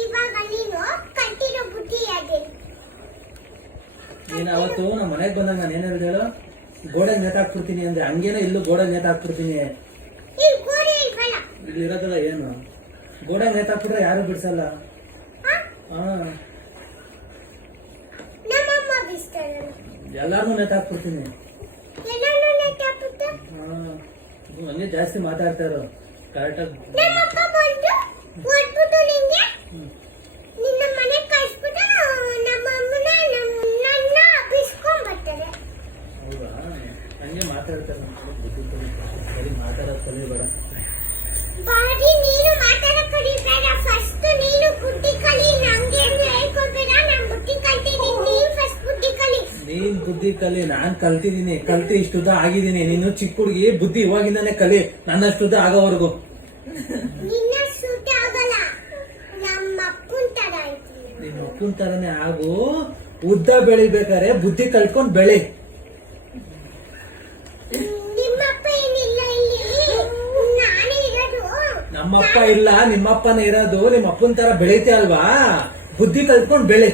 ಇವಾಗ ನೀನು ಕಟ್ಟಿರೋ ಬುದ್ಧಿ ಯಾಕೆ? ನೀನು ಅವತ್ತು ನಮ್ಮ ಮನೆಗೆ ಬಂದಾಗ ನಾನು ಏನ್ ಹೇಳಿದೆ ಹೇಳು, ಗೋಡೆ ನೇತಾಕ್ಬಿಡ್ತೀನಿ ಅಂದ್ರೆ ಹಂಗೇನೋ ಇಲ್ಲೂ ಗೋಡೆ ನೇತಾಕ್ಬಿಡ್ತೀನಿ. ಇಲ್ಲಿ ಇರೋದಲ್ಲ ಏನು, ಗೋಡೆ ನೇತಾಕ್ಬಿಟ್ರೆ ಯಾರು ಬಿಡ್ಸಲ್ಲ. ಎಲ್ಲಾರು ನೇತಾಕ್ಬಿಡ್ತೀನಿ. ಹಂಗೆ ಜಾಸ್ತಿ ಮಾತಾಡ್ತಾರೋ ಕರೆಕ್ಟಾಗಿ. ಹೌದಾ, ಹಂಗೆ ಮಾತಾಡ್ತಾರೆ. ಬರೀ ಮಾತಾಡೋದು ಕಲಿಬೇಡ. ನೀನು ಮಾತಾಡಕ್ ಕಲಿಬೇಡ, ಫಸ್ಟ್ ನೀನು ಬುದ್ಧಿ ಕಲಿ. ನಂಗೆ ಹೇಳ್ಕೊಡ್ಬೇಡ, ನಾನು ಬುದ್ಧಿ ಕಲ್ತಿದ್ದೀನಿ, ನೀನು ಫಸ್ಟ್ ಬುದ್ಧಿ ಕಲಿ. ನೀನ್ ಬುದ್ಧಿ ಕಲಿ, ನಾನ್ ಕಲ್ತಿದ್ದೀನಿ, ಕಲ್ತಿ ಇಷ್ಟುದ್ದ ಆಗಿದ್ದೀನಿ. ನೀನು ಚಿಕ್ಕ ಹುಡುಗಿ, ಬುದ್ಧಿ ಇವಾಗಿಂದಾನೆ ಕಲಿ, ನನ್ನಷ್ಟುದ್ದ ಆಗೋವರೆಗೂ. ನಿನ್ನಷ್ಟುದ್ದ ಆಗಲ್ಲ, ನಮ್ಮ ಅಪ್ಪನ ತರ ಆಯ್ತು. ನಿನ್ನ ಅಪ್ಪನ ತರನೇ ಆಗು. ಉದ್ದ ಬೆಳಿಬೇಕಾರೆ ಬುದ್ಧಿ ಕಲ್ತ್ಕೊಂಡ್ ಬೆಳಿ. ನಿಮ್ಮಪ್ಪ ಏನಿಲ್ಲ ಇಲ್ಲಿ, ನಾನೇ ಇರೋದು. ನಮ್ಮಪ್ಪ ಇಲ್ಲ, ನಿಮ್ಮಪ್ಪನೇ ಇರೋದು. ನಿಮ್ಮ ಅಪ್ಪನ ತರ ಬೆಳೀತೆ ಅಲ್ವಾ, ಬುದ್ಧಿ ಕಲ್ತ್ಕೊಂಡ್ ಬೆಳಿ.